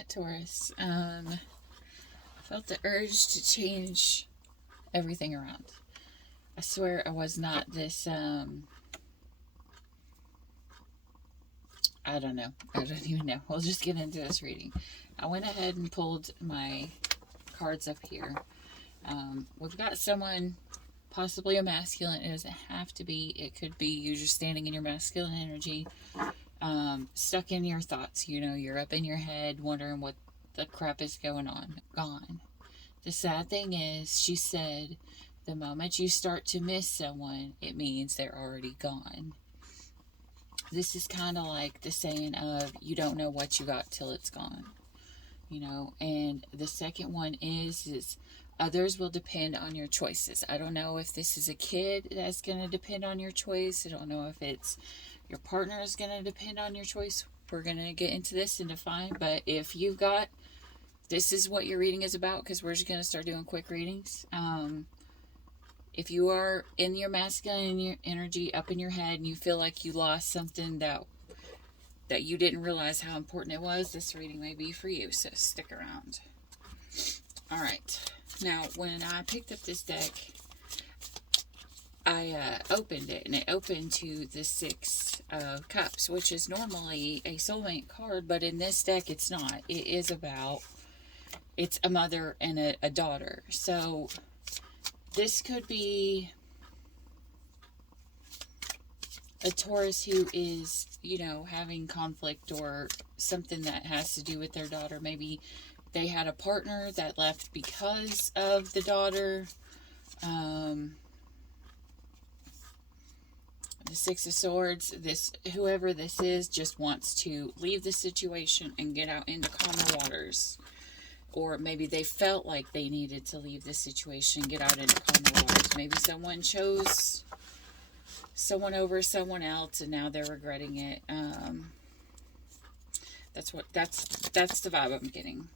Alright, Taurus. I felt the urge to change everything around. I swear I was not this, I don't know. I don't even know. We'll just get into this reading. I went ahead and pulled my cards up here. We've got someone, possibly a masculine. It doesn't have to be. It could be you just standing in your masculine energy, stuck in your thoughts. You know, you're up in your head wondering what the crap is going on. Gone. The sad thing is, she said, the moment you start to miss someone, it means they're already gone. This is kind of like the saying of, you don't know what you got till it's gone. You know, and the second one is others will depend on your choices. I don't know if this is a kid that's going to depend on your choice. I don't know if it's your partner is going to depend on your choice. We're going to get into this and define, but if you've got, this is what your reading is about, because we're just going to start doing quick readings. If you are in your masculine energy, up in your head, and you feel like you lost something that you didn't realize how important it was, this reading may be for you, so stick around. Alright, now when I picked up this deck, I opened it, and it opened to the Six of Cups, which is normally a soulmate card, but in this deck it's not. It is about, it's a mother and a daughter. So this could be a Taurus who is, you know, having conflict or something that has to do with their daughter. Maybe they had a partner that left because of the daughter. The Six of Swords, whoever this is just wants to leave the situation and get out into calmer waters. Or maybe they felt like they needed to leave the situation, get out into calmer waters. Maybe someone chose someone over someone else and now they're regretting it. That's the vibe I'm getting.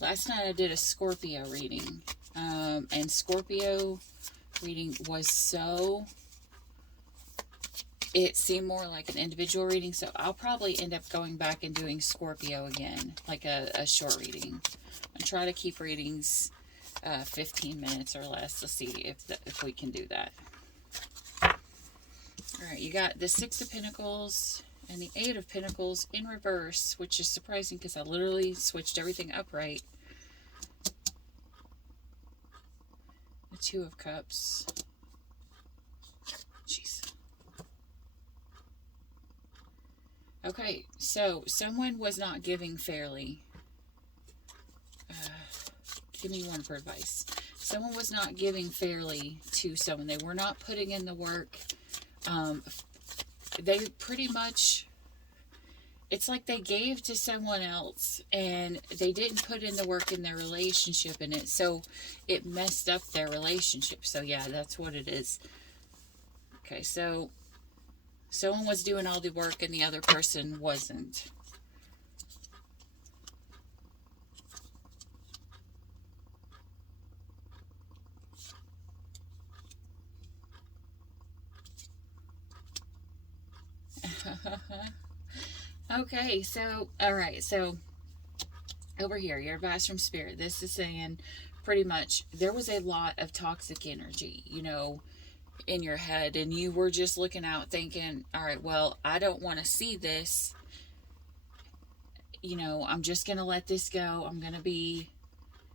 Last night I did a Scorpio reading, and Scorpio reading was so, it seemed more like an individual reading, so I'll probably end up going back and doing Scorpio again, like a short reading. I try to keep readings 15 minutes or less. Let's see if we can do that. Alright, you got the Six of Pentacles and the Eight of Pentacles in reverse, which is surprising because I literally switched everything upright. The Two of Cups. Jeez. Okay, so someone was not giving fairly. Give me one for advice. Someone was not giving fairly to someone. They were not putting in the work. They pretty much, it's like they gave to someone else and they didn't put in the work in their relationship, and it messed up their relationship. So yeah, that's what it is. Okay, so someone was doing all the work and the other person wasn't. Okay, so, alright, so, over here, your advice from Spirit, this is saying, pretty much, there was a lot of toxic energy, you know, in your head, and you were just looking out thinking, alright, well, I don't want to see this, you know, I'm just going to let this go, I'm going to be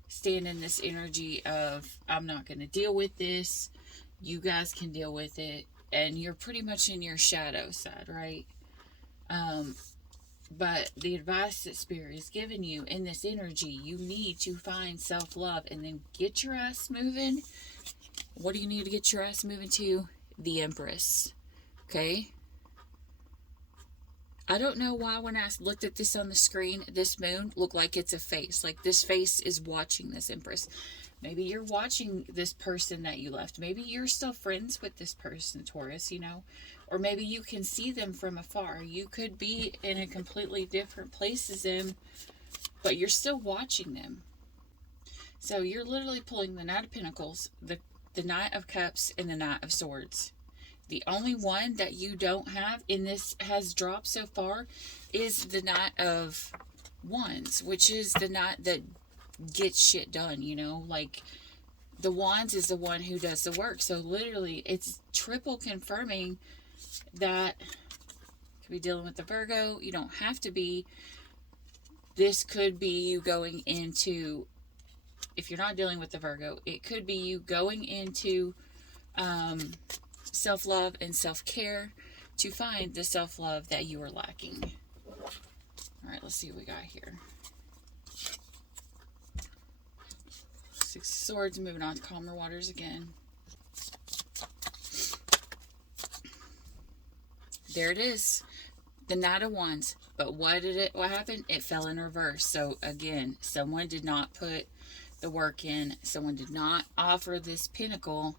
staying in this energy of, I'm not going to deal with this, you guys can deal with it, and you're pretty much in your shadow side, right? But the advice that Spirit is giving you in this energy, you need to find self-love and then get your ass moving. What do you need to get your ass moving to? The Empress. Okay? I don't know why when I looked at this on the screen, this moon looked like it's a face. Like this face is watching this Empress. Maybe you're watching this person that you left. Maybe you're still friends with this person, Taurus, you know. Or maybe you can see them from afar. You could be in a completely different place as them, but you're still watching them. So you're literally pulling the Knight of Pentacles, the Knight of Cups, and the Knight of Swords. The only one that you don't have in this has dropped so far is the Knight of Wands, which is the knight that gets shit done, you know? Like, the Wands is the one who does the work. So literally, it's triple confirming that could be dealing with the Virgo. You don't have to be. This could be you going into, if you're not dealing with the Virgo, it could be you going into self-love and self-care to find the self-love that you are lacking. All right, let's see what we got here. Six of Swords, moving on to calmer waters again. There it is. The Knight of Wands. But what happened? It fell in reverse. So again, someone did not put the work in. Someone did not offer this pinnacle.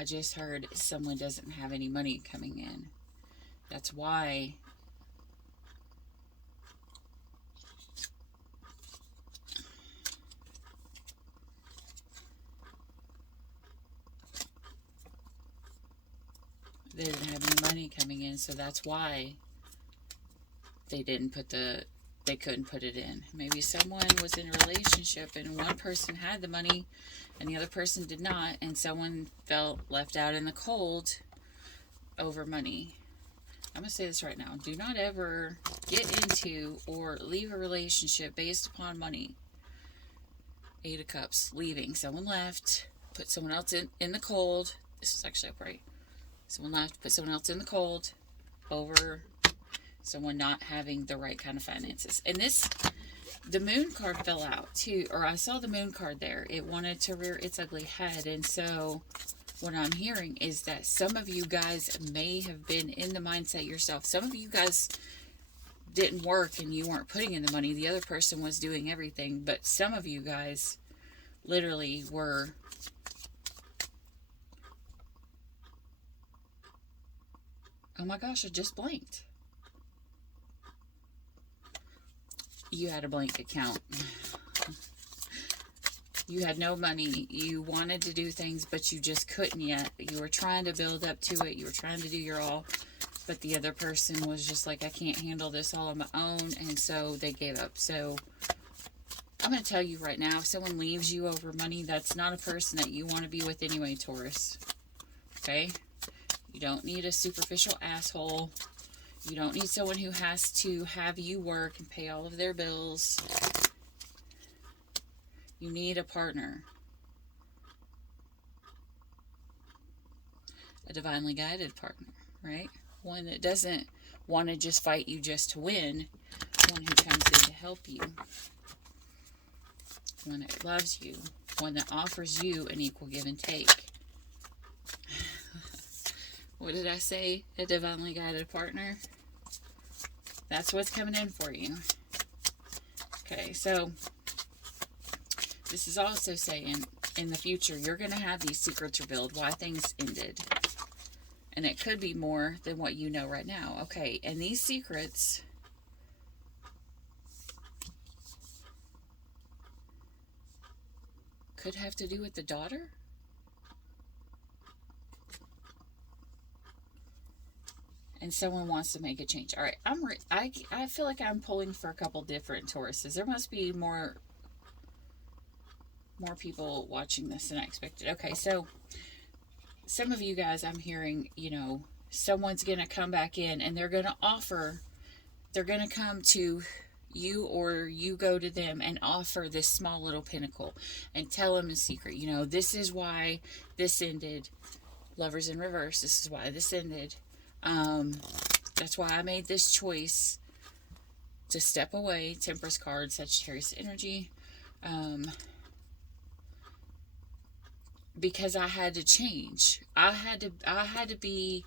I just heard someone doesn't have any money coming in. That's why they didn't have any money coming in, so that's why they couldn't put it in. Maybe someone was in a relationship and one person had the money and the other person did not, and someone felt left out in the cold over money. I'm going to say this right now. Do not ever get into or leave a relationship based upon money. 8 of Cups, leaving. Someone left, put someone else in the cold. This was actually upright. Someone left, put someone else in the cold over someone not having the right kind of finances. And the Moon card fell out too, or I saw the Moon card there. It wanted to rear its ugly head. And so what I'm hearing is that some of you guys may have been in the mindset yourself. Some of you guys didn't work and you weren't putting in the money. The other person was doing everything. But some of you guys literally were... Oh my gosh, I just blanked. You had a blank account. You had no money. You wanted to do things, but you just couldn't yet. You were trying to build up to it. You were trying to do your all. But the other person was just like, I can't handle this all on my own. And so they gave up. So I'm going to tell you right now, if someone leaves you over money, that's not a person that you want to be with anyway, Taurus. Okay? You don't need a superficial asshole. You don't need someone who has to have you work and pay all of their bills. You need a partner. A divinely guided partner, right? One that doesn't want to just fight you just to win. One who comes in to help you. One that loves you. One that offers you an equal give and take. What did I say? A divinely guided partner? That's what's coming in for you. Okay, so this is also saying in the future, you're going to have these secrets revealed, why things ended. And it could be more than what you know right now. Okay, and these secrets could have to do with the daughter? And someone wants to make a change. All right, I feel like I'm pulling for a couple different Tauruses. There must be more people watching this than I expected. Okay, so some of you guys, I'm hearing, you know, someone's going to come back in and they're going to come to you, or you go to them and offer this small little pinnacle and tell them in secret, you know, this is why this ended. Lovers in reverse, this is why this ended. That's why I made this choice to step away. Temperance card, Sagittarius energy. Because I had to change. I had to be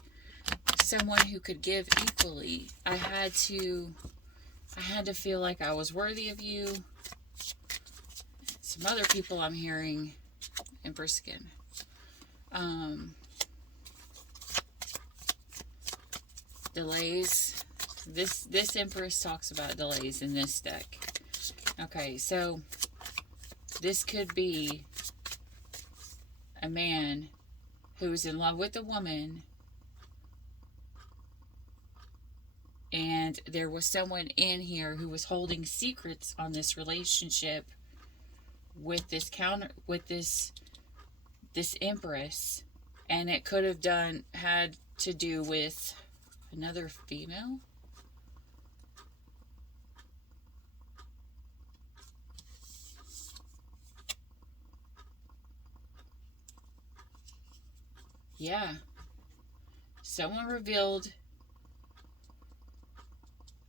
someone who could give equally. I had to feel like I was worthy of you. Some other people I'm hearing, Empress skin. Delays. This Empress talks about delays in this deck. Okay, so this could be a man who's in love with a woman, and there was someone in here who was holding secrets on this relationship with this empress, and it could have had to do with another female. Yeah. Someone revealed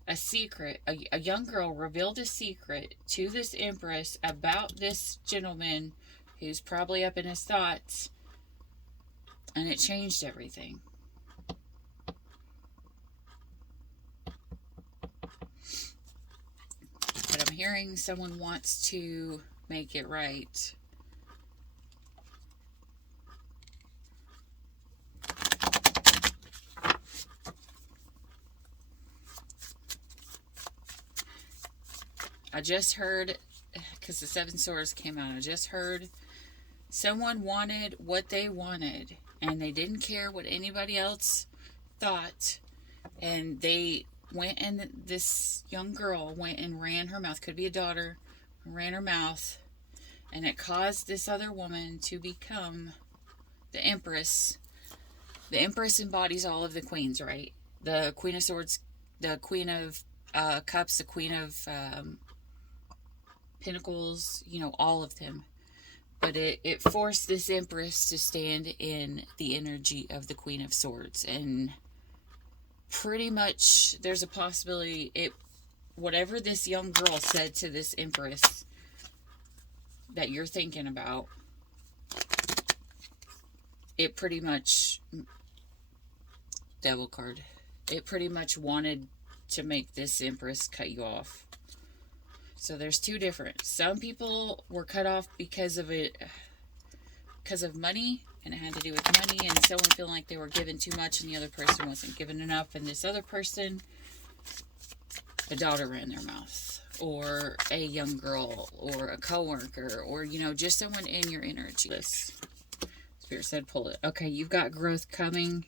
a secret. A young girl revealed a secret to this empress about this gentleman who's probably up in his thoughts, and it changed everything. But I'm hearing someone wants to make it right. I just heard, because the Seven Swords came out, I just heard someone wanted what they wanted, and they didn't care what anybody else thought, and they went, and this young girl went and ran her mouth, could be a daughter, ran her mouth, and it caused this other woman to become the empress. The empress embodies all of the queens, right? The Queen of Swords, the Queen of Cups, the Queen of Pentacles, you know, all of them. But it forced this empress to stand in the energy of the Queen of Swords. And pretty much there's a possibility whatever this young girl said to this empress that you're thinking about, it pretty much, Devil card, it pretty much wanted to make this empress cut you off. So there's two different. Some people were cut off because of money, and it had to do with money, and someone feeling like they were given too much and the other person wasn't given enough, and this other person, a daughter ran their mouth, or a young girl, or a coworker, or, you know, just someone in your energy. Spirit said pull it. Okay, you've got growth coming.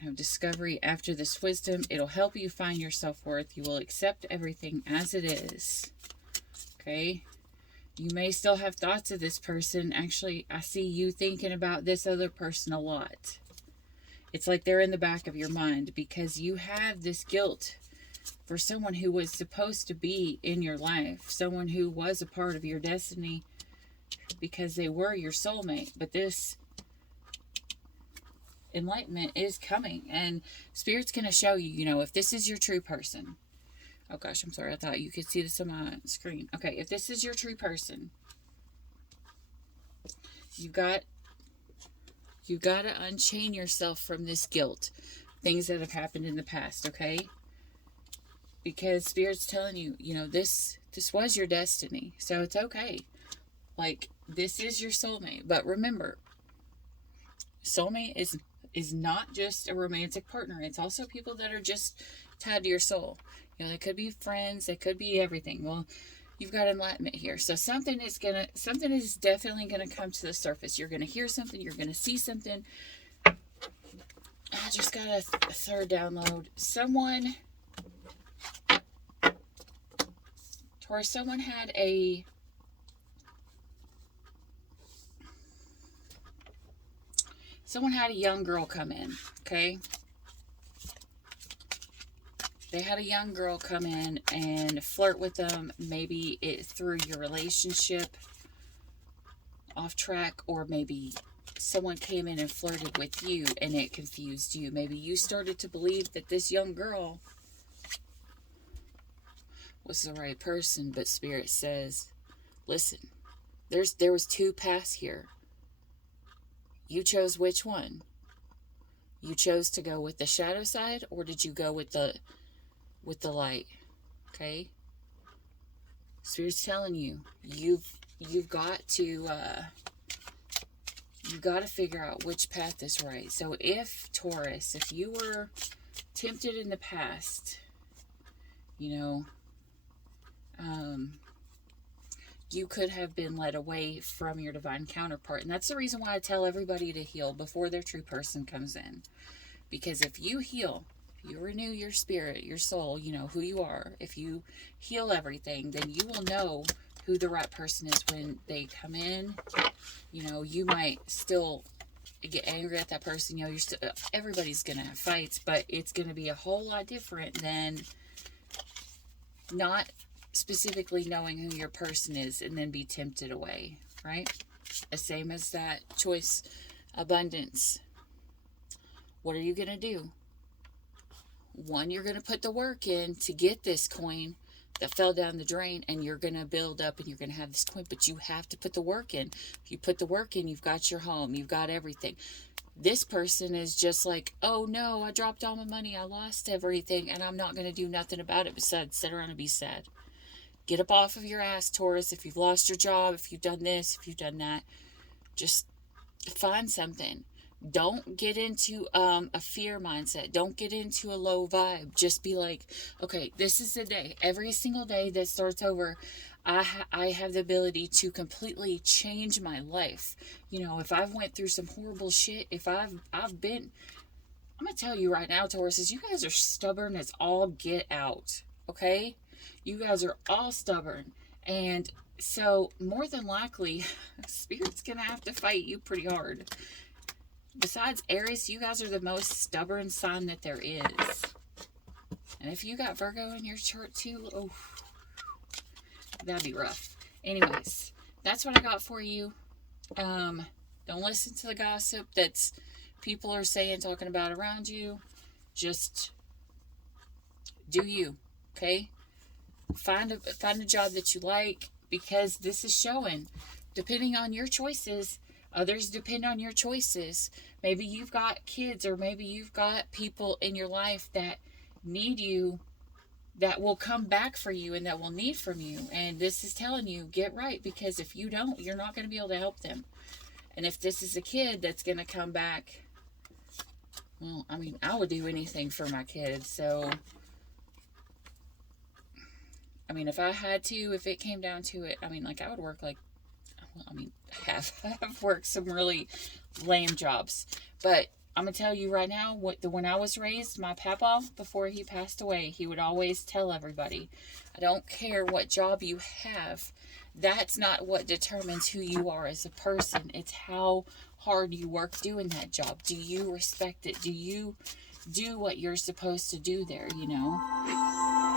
You have discovery after this wisdom. It'll help you find your self-worth. You will accept everything as it is. Okay? You may still have thoughts of this person. Actually, I see you thinking about this other person a lot. It's like they're in the back of your mind because you have this guilt for someone who was supposed to be in your life. Someone who was a part of your destiny because they were your soulmate. But this enlightenment is coming, and Spirit's going to show you, you know, if this is your true person. Oh gosh, I'm sorry, I thought you could see this on my screen. Okay, if this is your true person, you've got to unchain yourself from this guilt, things that have happened in the past, okay? Because Spirit's telling you, you know, this was your destiny, so it's okay. Like, this is your soulmate. But remember, soulmate is not just a romantic partner. It's also people that are just tied to your soul. You know, they could be friends, they could be everything. Well, you've got enlightenment here. So something is definitely gonna come to the surface. You're gonna hear something, you're gonna see something. I just got a third download. Someone had a young girl come in, okay? They had a young girl come in and flirt with them. Maybe it threw your relationship off track, or maybe someone came in and flirted with you and it confused you. Maybe you started to believe that this young girl was the right person, but Spirit says, listen, there was two paths here. You chose which one? You chose to go with the shadow side, or did you go with the light? Okay? Spirit's telling you, you've got to figure out which path is right. So if Taurus, if you were tempted in the past, you know, you could have been led away from your divine counterpart. And that's the reason why I tell everybody to heal before their true person comes in. Because if you heal, if you renew your spirit, your soul, you know who you are, if you heal everything, then you will know who the right person is when they come in. You know, you might still get angry at that person. You know, you're still, everybody's going to have fights, but it's going to be a whole lot different than not specifically knowing who your person is and then be tempted away, right? The same as that choice abundance. What are you going to do? One, you're going to put the work in to get this coin that fell down the drain, and you're going to build up and you're going to have this coin, but you have to put the work in. If you put the work in, you've got your home, you've got everything. This person is just like, oh no, I dropped all my money, I lost everything, and I'm not going to do nothing about it besides sit around and be sad. Get up off of your ass, Taurus. If you've lost your job, if you've done this, if you've done that, just find something. Don't get into a fear mindset. Don't get into a low vibe. Just be like, okay, this is the day. Every single day that starts over, I have the ability to completely change my life. You know, if I've went through some horrible shit, if I've been, I'm going to tell you right now, Tauruses, you guys are stubborn as all get out. Okay? You guys are all stubborn. And so, more than likely, Spirit's going to have to fight you pretty hard. Besides Aries, you guys are the most stubborn sign that there is. And if you got Virgo in your chart too, oh, that'd be rough. Anyways, that's what I got for you. Don't listen to the gossip that's people are saying, talking about around you. Just do you, okay? Find a job that you like, because this is showing. Depending on your choices, others depend on your choices. Maybe you've got kids, or maybe you've got people in your life that need you, that will come back for you and that will need from you. And this is telling you, get right, because if you don't, you're not going to be able to help them. And if this is a kid that's going to come back, well, I mean, I would do anything for my kids. So, I mean, if I had to, if it came down to it, I mean, like, I would work like, I mean, have worked some really lame jobs. But I'm going to tell you right now, when I was raised, my papa, before he passed away, he would always tell everybody, I don't care what job you have. That's not what determines who you are as a person. It's how hard you work doing that job. Do you respect it? Do you do what you're supposed to do there, you know?